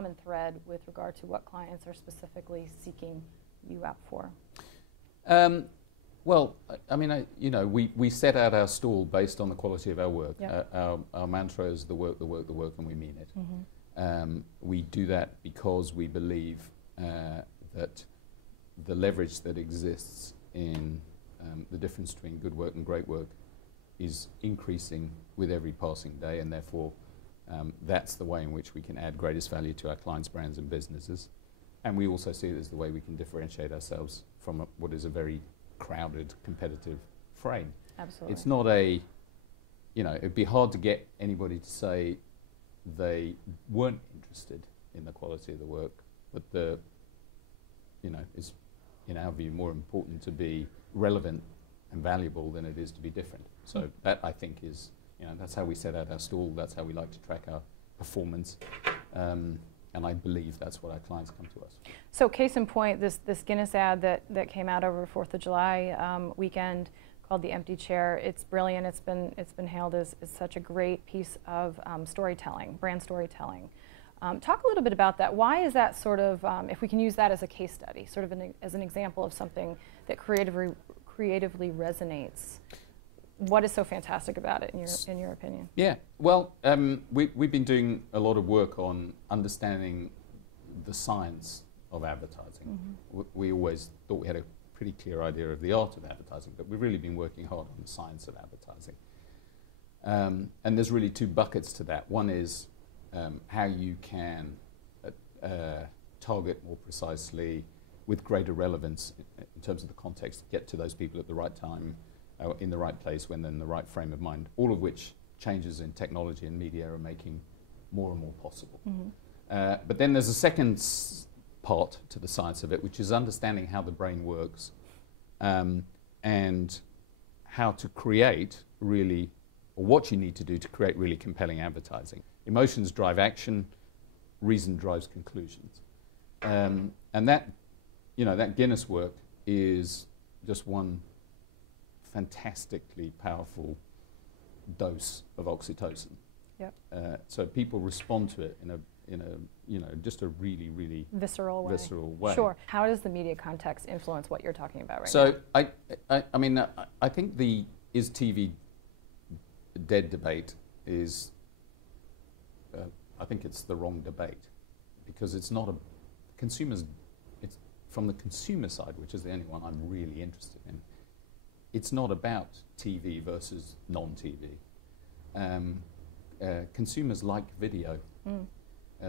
common thread with regard to what clients are specifically seeking you out for? Well, I mean, we set out our stall based on the quality of our work. Yep. Our mantra is the work, the work, the work, and we mean it. Mm-hmm. We do that because we believe that the leverage that exists in the difference between good work and great work is increasing with every passing day, and therefore that's the way in which we can add greatest value to our clients' brands and businesses. And we also see it as the way we can differentiate ourselves from what is a very crowded, competitive frame. Absolutely. It's not it'd be hard to get anybody to say they weren't interested in the quality of the work, but it's, in our view, more important to be relevant and valuable than it is to be different. So that, I think, is, that's how we set out our stall, that's how we like to track our performance. And I believe that's what our clients come to us. So case in point, this Guinness ad that came out over 4th of July weekend called The Empty Chair, it's brilliant. It's been hailed as such a great piece of storytelling, brand storytelling. Talk a little bit about that. Why is that sort of, if we can use that as a case study, sort of as an example of something that creatively resonates? What is so fantastic about it, in your opinion? Yeah, well, we've been doing a lot of work on understanding the science of advertising. Mm-hmm. We always thought we had a pretty clear idea of the art of advertising, but we've really been working hard on the science of advertising. And there's really two buckets to that. One is how you can target more precisely with greater relevance in terms of the context, get to those people at the right time, in the right place, when they're in the right frame of mind, all of which changes in technology and media are making more and more possible. Mm-hmm. But then there's a second part to the science of it, which is understanding how the brain works and how to create really, or what you need to do to create really compelling advertising. Emotions drive action, reason drives conclusions. And that Guinness work is just one fantastically powerful dose of oxytocin. Yep. So people respond to it in a just a really, really visceral way. Sure. How does the media context influence what you're talking about right now? So I mean, I think the is TV dead debate is I think it's the wrong debate, because it's not consumers. It's from the consumer side, which is the only one I'm really interested in. It's not about TV versus non-TV. Consumers like video. Mm.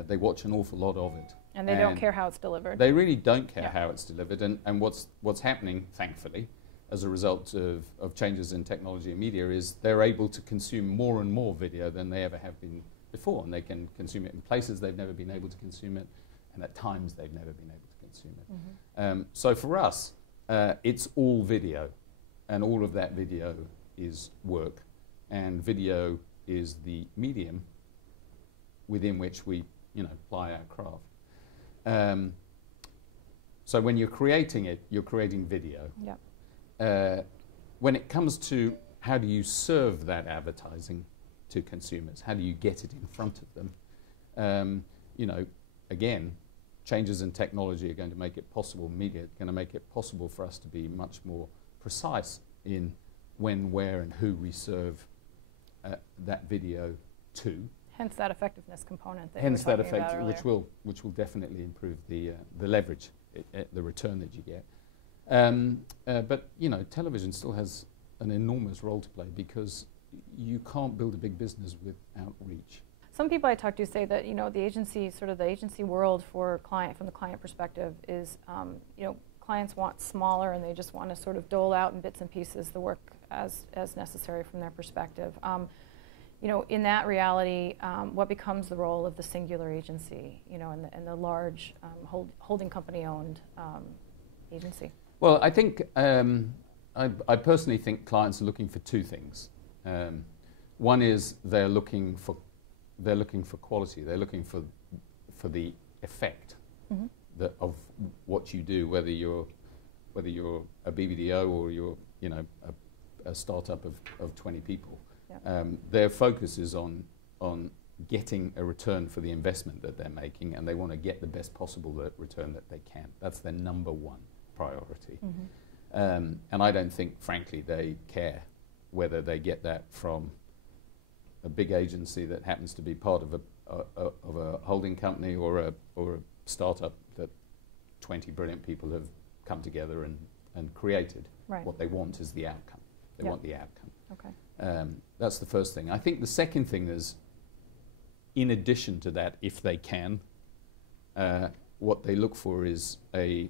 They watch an awful lot of it. And they don't care how it's delivered. They really don't care how it's delivered. And what's happening, thankfully, as a result of changes in technology and media, is they're able to consume more and more video than they ever have been before. And they can consume it in places they've never been able to consume it, and at times they've never been able to consume it. Mm-hmm. So for us, it's all video. And all of that video is work, and video is the medium within which we, ply our craft. So when you're creating it, you're creating video. Yep. When it comes to how do you serve that advertising to consumers, how do you get it in front of them? Again, changes in technology are going to make it possible. Media are going to make it possible for us to be much more precise in when, where, and who we serve that video to. Hence that effectiveness component that you were talking about earlier. which will definitely improve the leverage, the return that you get. But television still has an enormous role to play, because you can't build a big business without reach. Some people I talk to say that the agency world from the client perspective is clients want smaller, and they just want to sort of dole out in bits and pieces the work as necessary from their perspective. In that reality, what becomes the role of the singular agency, and the large holding company-owned agency? Well, I think I personally think clients are looking for two things. One is they're looking for quality. They're looking for the effect. Mm-hmm. Of what you do, whether you're a BBDO or you're a startup of 20 people. Yep. Their focus is on getting a return for the investment that they're making, and they want to get the best possible return that they can. That's their number one priority. Mm-hmm. And I don't think, frankly, they care whether they get that from a big agency that happens to be part of a holding company or a startup that 20 brilliant people have come together and created. Right. What they want is the outcome. They want the outcome. Okay. That's the first thing. I think the second thing is, in addition to that, if they can, what they look for is a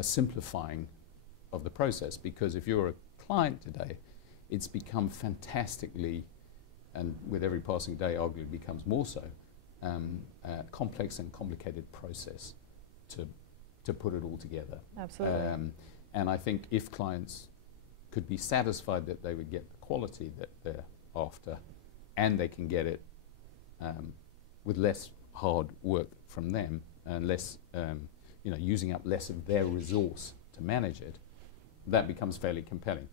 simplifying of the process. Because if you're a client today, it's become fantastically, and with every passing day arguably becomes more so, complex and complicated process to put it all together. Absolutely. And I think if clients could be satisfied that they would get the quality that they're after, and they can get it with less hard work from them and less, using up less of their resource to manage it, that becomes fairly compelling.